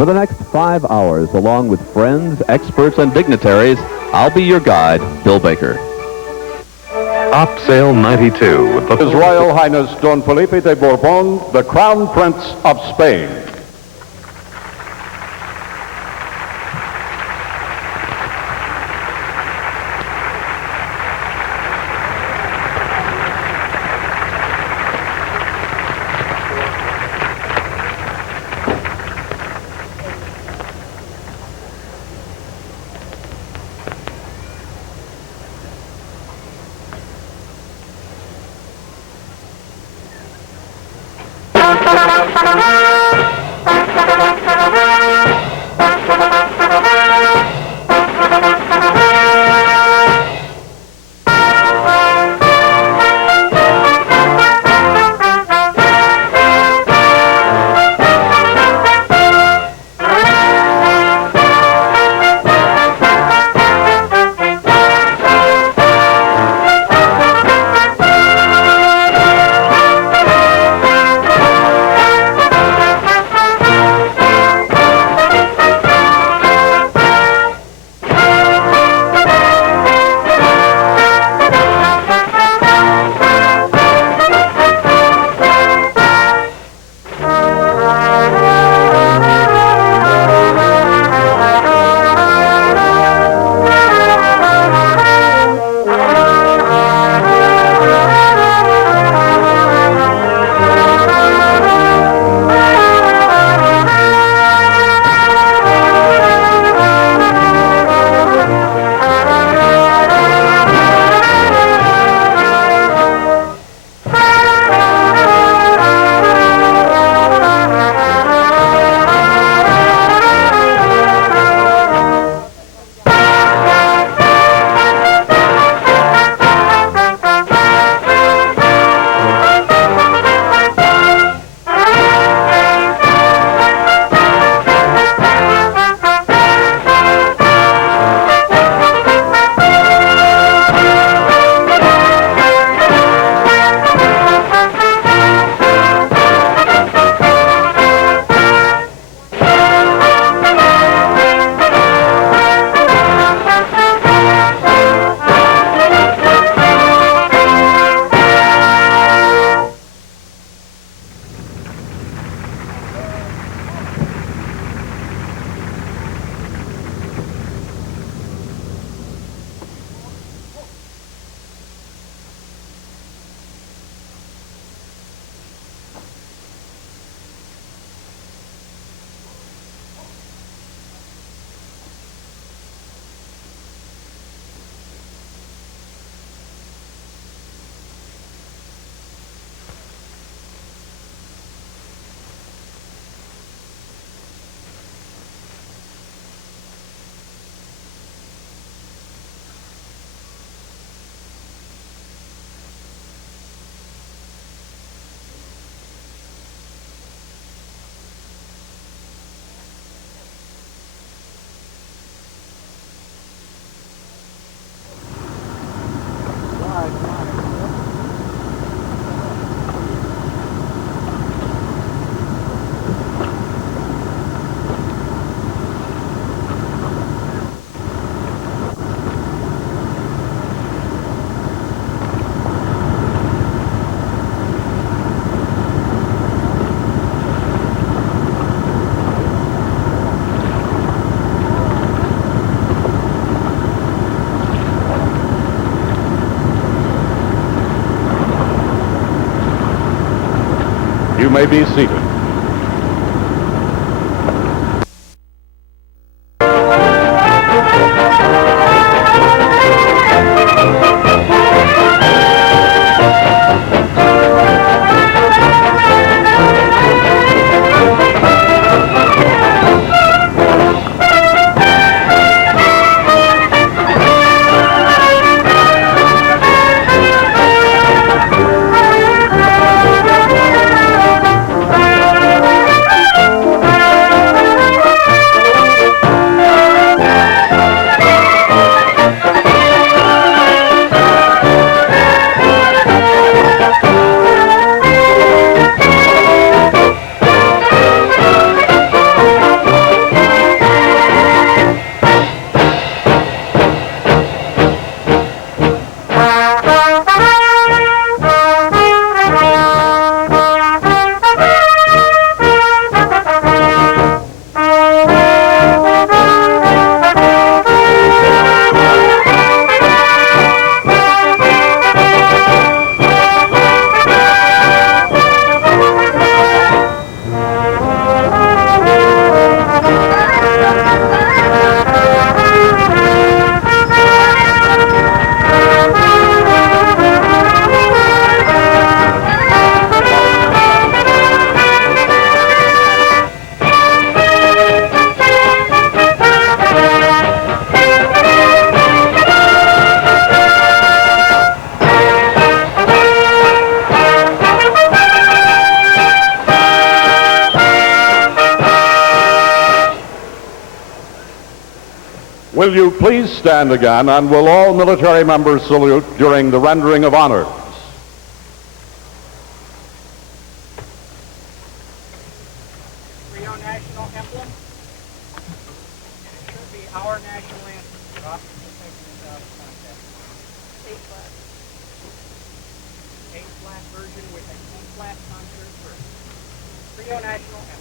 For the next 5 hours, along with friends, experts, and dignitaries, I'll be your guide, Bill Baker. Op Sale 92 with His Royal Highness Don Felipe de Bourbon, the Crown Prince of Spain. You may be seated. Will you please stand again, and will all military members salute during the rendering of honors? Rio national emblem, and it should be our national anthem. Officers will take this out of context. A-flat version with a C-flat concert version. Rio national emblem.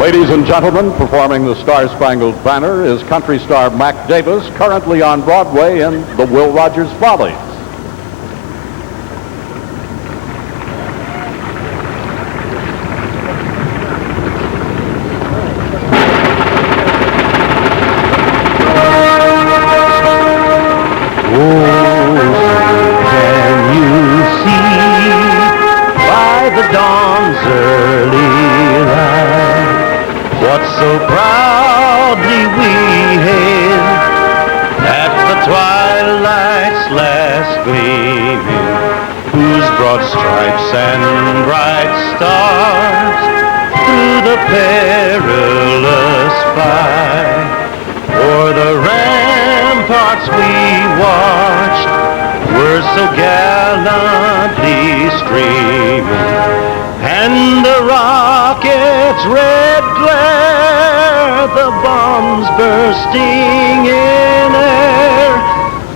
Ladies and gentlemen, performing the Star-Spangled Banner is country star Mac Davis, currently on Broadway in The Will Rogers Follies. So proudly we hailed at the twilight's last gleaming, whose broad stripes and bright stars through the perilous fight o'er the ramparts we watched were so gallantly streaming, and the rocket's red glare, the bombs bursting in air,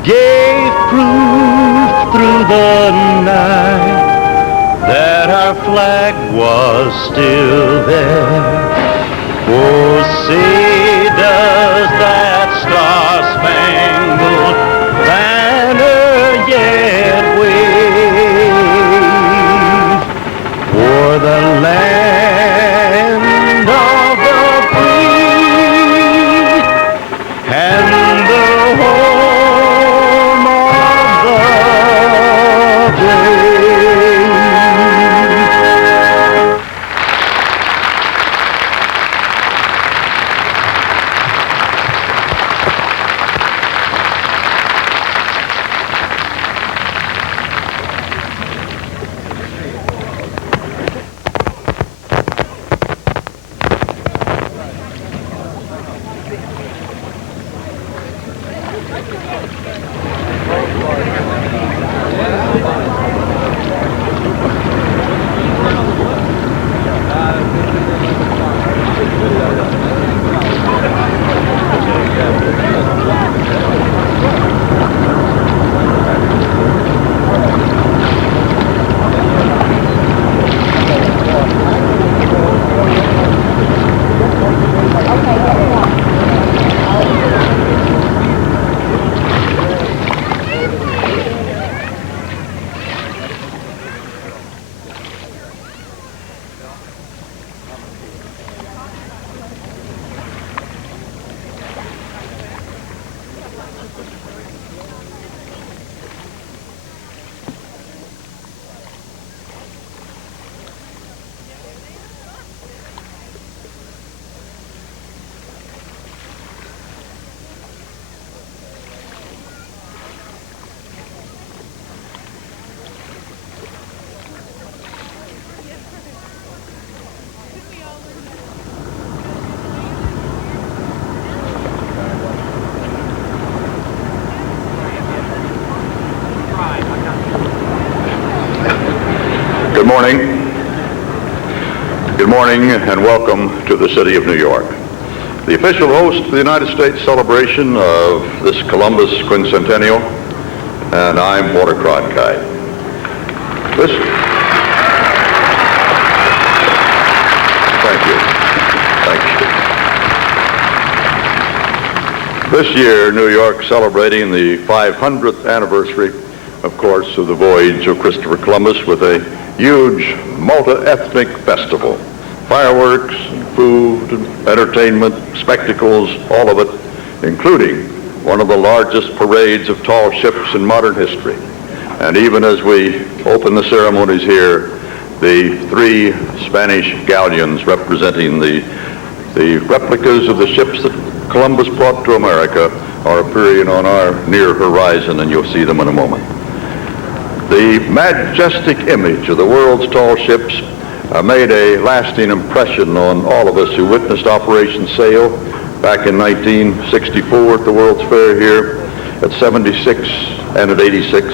gave proof through the night that our flag was still there. Oh, say does that star-spangled banner yet wave o'er the land Good morning. Good morning and welcome to the city of New York. The official host of the United States celebration of this Columbus Quincentennial, and I'm Walter Cronkite. Thank you. This year, New York celebrating the 500th anniversary, of course, of the voyage of Christopher Columbus with a huge multi-ethnic festival. Fireworks, food, entertainment, spectacles, all of it, including one of the largest parades of tall ships in modern history. And even as we open the ceremonies here, the 3 Spanish galleons representing the replicas of the ships that Columbus brought to America are appearing on our near horizon, and you'll see them in a moment. The majestic image of the world's tall ships made a lasting impression on all of us who witnessed Operation Sail back in 1964 at the World's Fair here, at 76 and at 86.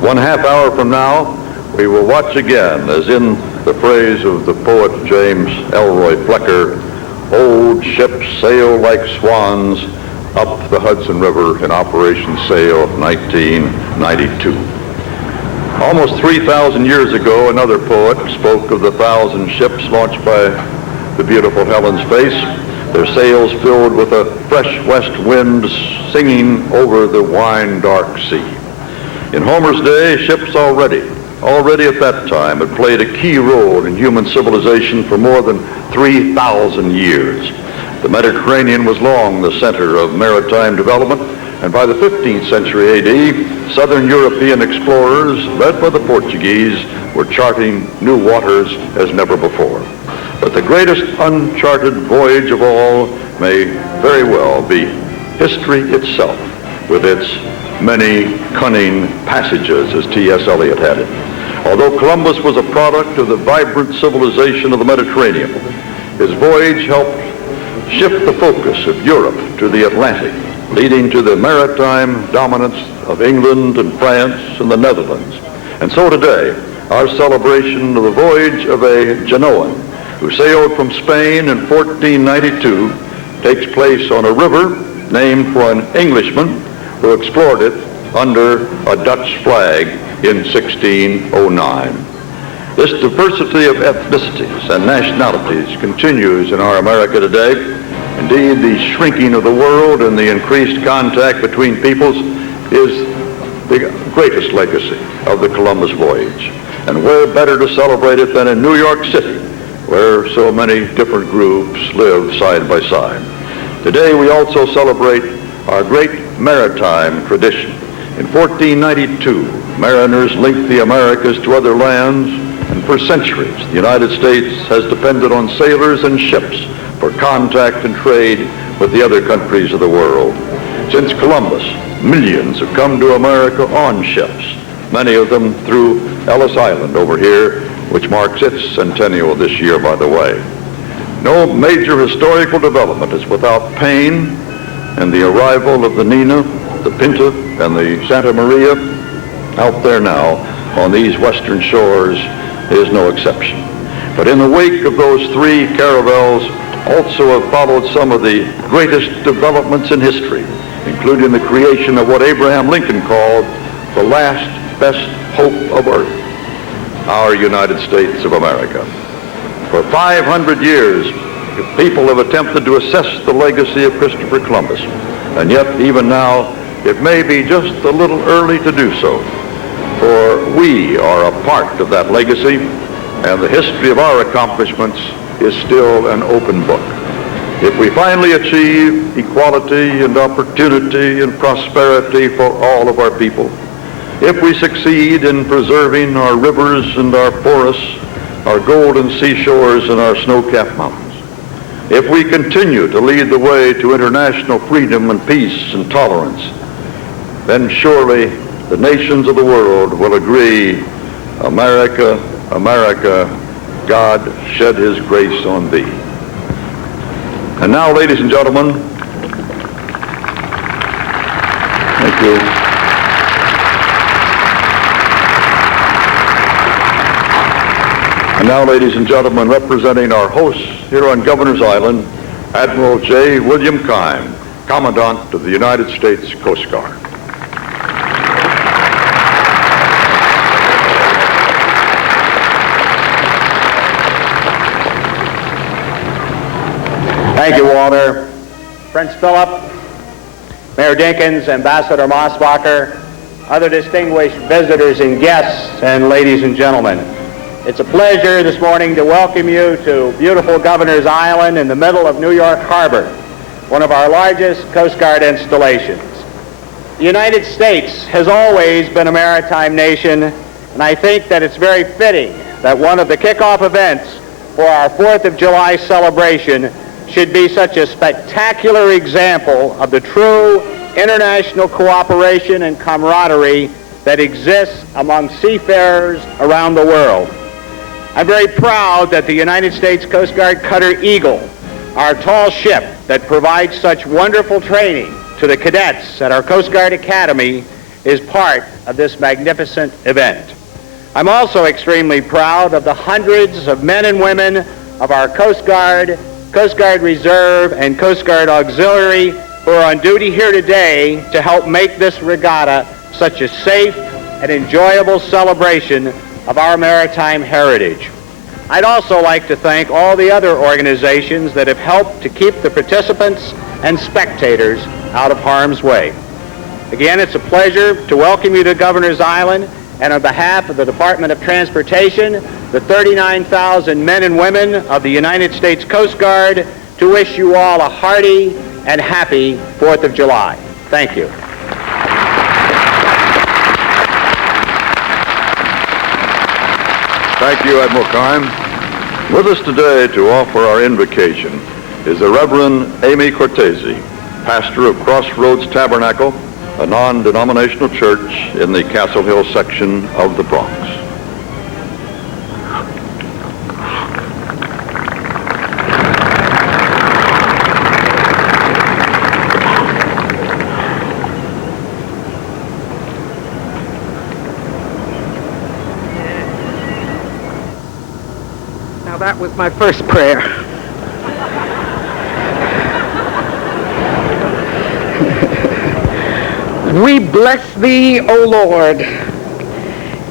1/2 hour from now, we will watch again, as in the phrase of the poet James Elroy Flecker, old ships sail like swans up the Hudson River in Operation Sail 1992. Almost 3,000 years ago, another poet spoke of the 1,000 ships launched by the beautiful Helen's Face, their sails filled with a fresh west wind singing over the wine-dark sea. In Homer's day, ships already at that time had played a key role in human civilization for more than 3,000 years. The Mediterranean was long the center of maritime development, and by the 15th century AD, southern European explorers, led by the Portuguese, were charting new waters as never before. But the greatest uncharted voyage of all may very well be history itself, with its many cunning passages, as T.S. Eliot had it. Although Columbus was a product of the vibrant civilization of the Mediterranean, his voyage helped shift the focus of Europe to the Atlantic, leading to the maritime dominance of England and France and the Netherlands. And so today, our celebration of the voyage of a Genoan who sailed from Spain in 1492 takes place on a river named for an Englishman who explored it under a Dutch flag in 1609. This diversity of ethnicities and nationalities continues in our America today. Indeed, the shrinking of the world and the increased contact between peoples is the greatest legacy of the Columbus voyage. And where better to celebrate it than in New York City, where so many different groups live side by side. Today we also celebrate our great maritime tradition. In 1492, mariners linked the Americas to other lands, and for centuries, the United States has depended on sailors and ships for contact and trade with the other countries of the world. Since Columbus, millions have come to America on ships, many of them through Ellis Island over here, which marks its centennial this year, by the way. No major historical development is without pain, and the arrival of the Nina, the Pinta, and the Santa Maria out there now on these western shores is no exception. But in the wake of those 3 caravels also have followed some of the greatest developments in history, including the creation of what Abraham Lincoln called the last best hope of earth, our United States of America. For 500 years, people have attempted to assess the legacy of Christopher Columbus, and yet even now, it may be just a little early to do so, for we are a part of that legacy, and the history of our accomplishments is still an open book. If we finally achieve equality and opportunity and prosperity for all of our people, if we succeed in preserving our rivers and our forests, our golden seashores and our snow-capped mountains, if we continue to lead the way to international freedom and peace and tolerance, then surely the nations of the world will agree, America, America, God shed his grace on thee. And now, ladies and gentlemen, thank you. And now, ladies and gentlemen, representing our hosts here on Governor's Island, Admiral J. William Keim, Commandant of the United States Coast Guard. Thank you, Walter. Prince Philip, Mayor Dinkins, Ambassador Mosbacher, other distinguished visitors and guests, and ladies and gentlemen. It's a pleasure this morning to welcome you to beautiful Governor's Island in the middle of New York Harbor, one of our largest Coast Guard installations. The United States has always been a maritime nation, and I think that it's very fitting that one of the kickoff events for our 4th of July celebration should be such a spectacular example of the true international cooperation and camaraderie that exists among seafarers around the world. I'm very proud that the United States Coast Guard Cutter Eagle, our tall ship that provides such wonderful training to the cadets at our Coast Guard Academy, is part of this magnificent event. I'm also extremely proud of the hundreds of men and women of our Coast Guard Reserve, and Coast Guard Auxiliary who are on duty here today to help make this regatta such a safe and enjoyable celebration of our maritime heritage. I'd also like to thank all the other organizations that have helped to keep the participants and spectators out of harm's way. Again, it's a pleasure to welcome you to Governor's Island, and on behalf of the Department of Transportation, the 39,000 men and women of the United States Coast Guard, to wish you all a hearty and happy 4th of July. Thank you. Thank you, Admiral Keim. With us today to offer our invocation is the Reverend Amy Cortese, pastor of Crossroads Tabernacle, a non-denominational church in the Castle Hill section of the Bronx. Now that was my first prayer. We bless thee, O Lord,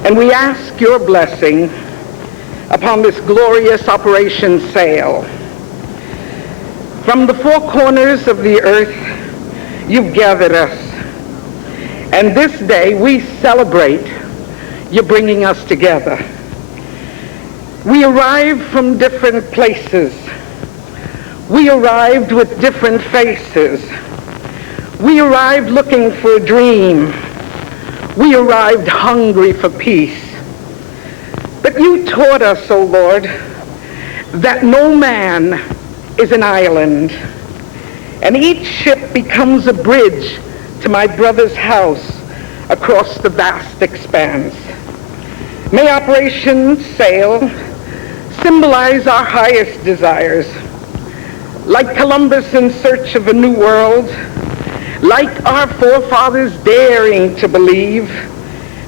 and we ask your blessing upon this glorious Operation Sail. From the four corners of the earth, you've gathered us, and this day we celebrate you bringing us together. We arrived from different places. We arrived with different faces. We arrived looking for a dream. We arrived hungry for peace. But you taught us, O Lord, that no man is an island, and each ship becomes a bridge to my brother's house across the vast expanse. May Operation Sail symbolize our highest desires. Like Columbus in search of a new world, like our forefathers daring to believe,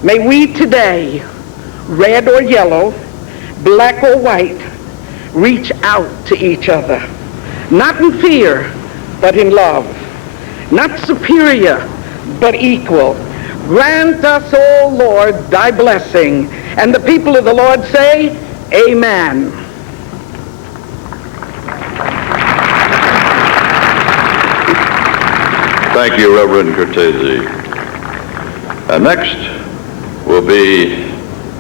may we today, red or yellow, black or white, reach out to each other, not in fear, but in love, not superior, but equal. Grant us, O Lord, thy blessing. And the people of the Lord say, Amen. Thank you, Reverend Cortese. And next, we'll be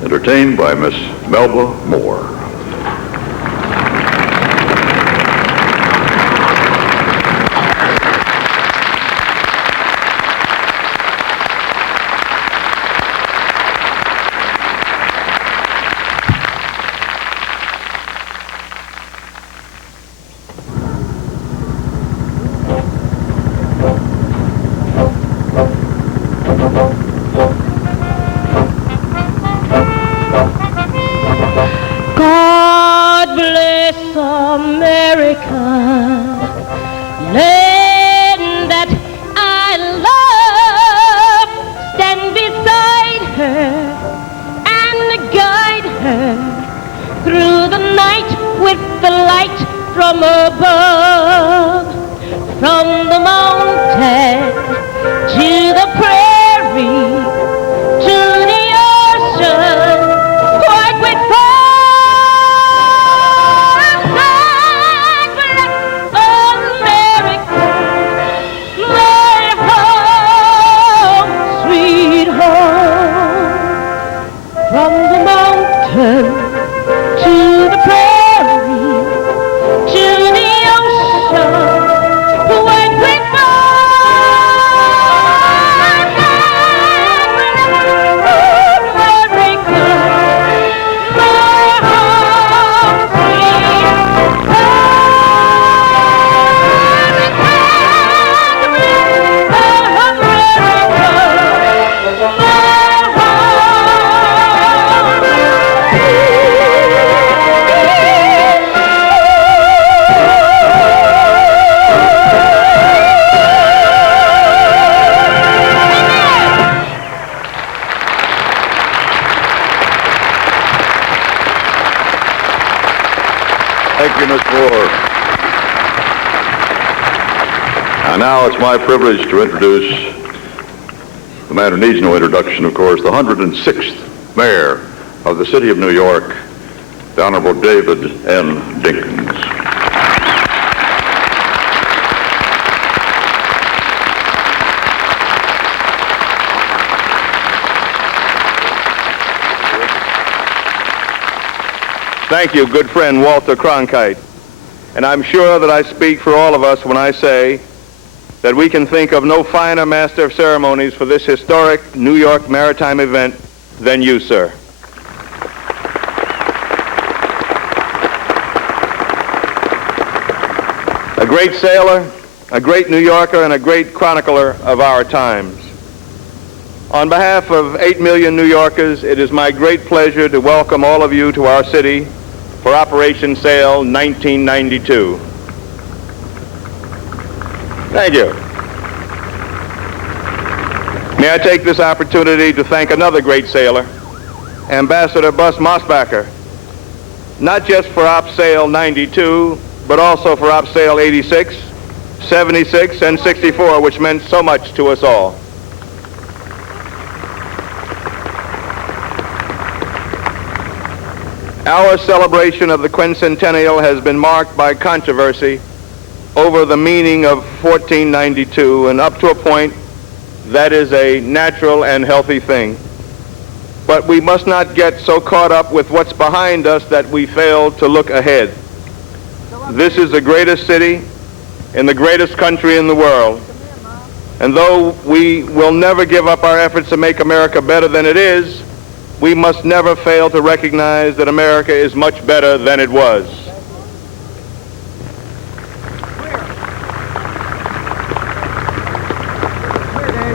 entertained by Miss Melba Moore. God bless America, land that I love. Stand beside her and guide her through from above, from the mountain to the prairie, to the ocean, white with fire. God bless America, my home, sweet home. From the mountain to the prairie, to the ocean, white with fire. God bless America, my home, sweet Thank you, Miss Moore. And now it's my privilege to introduce the man who needs no introduction, of course, the 106th Mayor of the City of New York, the Honorable David N. Dinkins. Thank you, good friend Walter Cronkite. And I'm sure that I speak for all of us when I say that we can think of no finer master of ceremonies for this historic New York maritime event than you, sir. A great sailor, a great New Yorker, and a great chronicler of our times. On behalf of 8 million New Yorkers, it is my great pleasure to welcome all of you to our city for Operation Sail 1992. Thank you. May I take this opportunity to thank another great sailor, Ambassador Bus Mosbacher, not just for Op Sail 92, but also for Op Sail 86, 76, and 64, which meant so much to us all. Our celebration of the Quincentennial has been marked by controversy over the meaning of 1492, and up to a point, that is a natural and healthy thing. But we must not get so caught up with what's behind us that we fail to look ahead. This is the greatest city in the greatest country in the world. And though we will never give up our efforts to make America better than it is, we must never fail to recognize that America is much better than it was.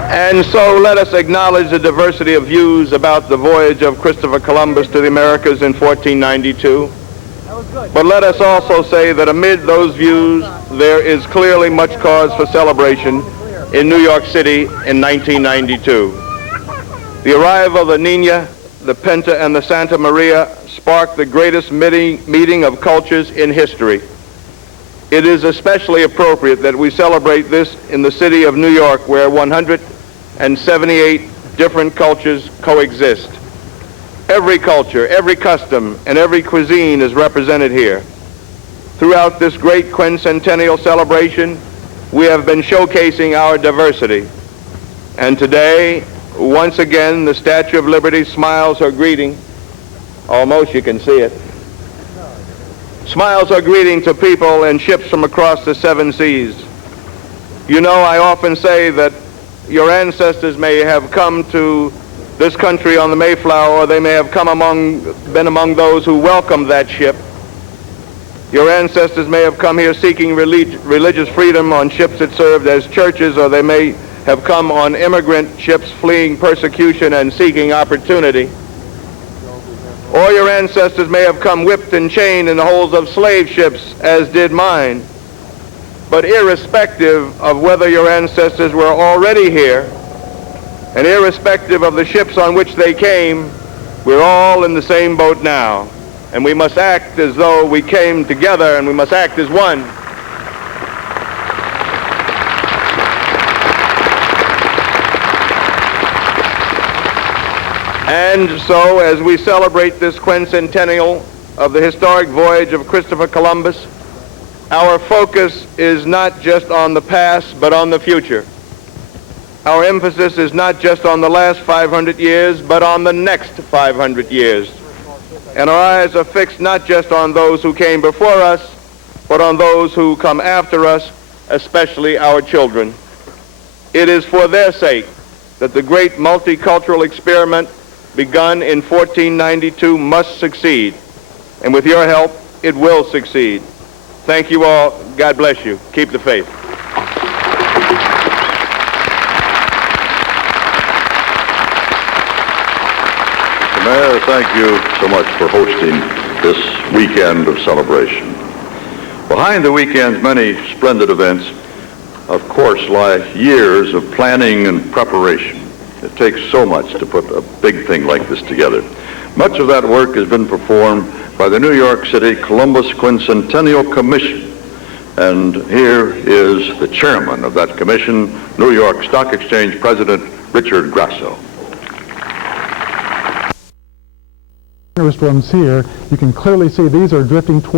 And so let us acknowledge the diversity of views about the voyage of Christopher Columbus to the Americas in 1492. But let us also say that amid those views, there is clearly much cause for celebration in New York City in 1992. The arrival of the Nina, the Pinta, and the Santa Maria sparked the greatest meeting of cultures in history. It is especially appropriate that we celebrate this in the city of New York, where 178 different cultures coexist. Every culture, every custom, and every cuisine is represented here. Throughout this great quincentennial celebration, we have been showcasing our diversity. And today, once again, the Statue of Liberty smiles her greeting. Almost you can see it. Smiles her greeting to people and ships from across the 7 seas. You know, I often say that your ancestors may have come to this country on the Mayflower, or they may have been among those who welcomed that ship. Your ancestors may have come here seeking religious freedom on ships that served as churches, or they may have come on immigrant ships fleeing persecution and seeking opportunity. Or your ancestors may have come whipped and chained in the holds of slave ships, as did mine. But irrespective of whether your ancestors were already here, and irrespective of the ships on which they came, we're all in the same boat now. and we must act as though we came together, and we must act as one. And so, as we celebrate this quincentennial of the historic voyage of Christopher Columbus, our focus is not just on the past, but on the future. Our emphasis is not just on the last 500 years, but on the next 500 years. And our eyes are fixed not just on those who came before us, but on those who come after us, especially our children. It is for their sake that the great multicultural experiment begun in 1492 must succeed. And with your help, it will succeed. Thank you all. God bless you. Keep the faith. Mayor, thank you so much for hosting this weekend of celebration. Behind the weekend's many splendid events, of course, lie years of planning and preparation. It takes so much to put a big thing like this together. Much of that work has been performed by the New York City Columbus Quincentennial Commission. And here is the chairman of that commission, New York Stock Exchange President Richard Grasso. Ones here, you can clearly see these are drifting toward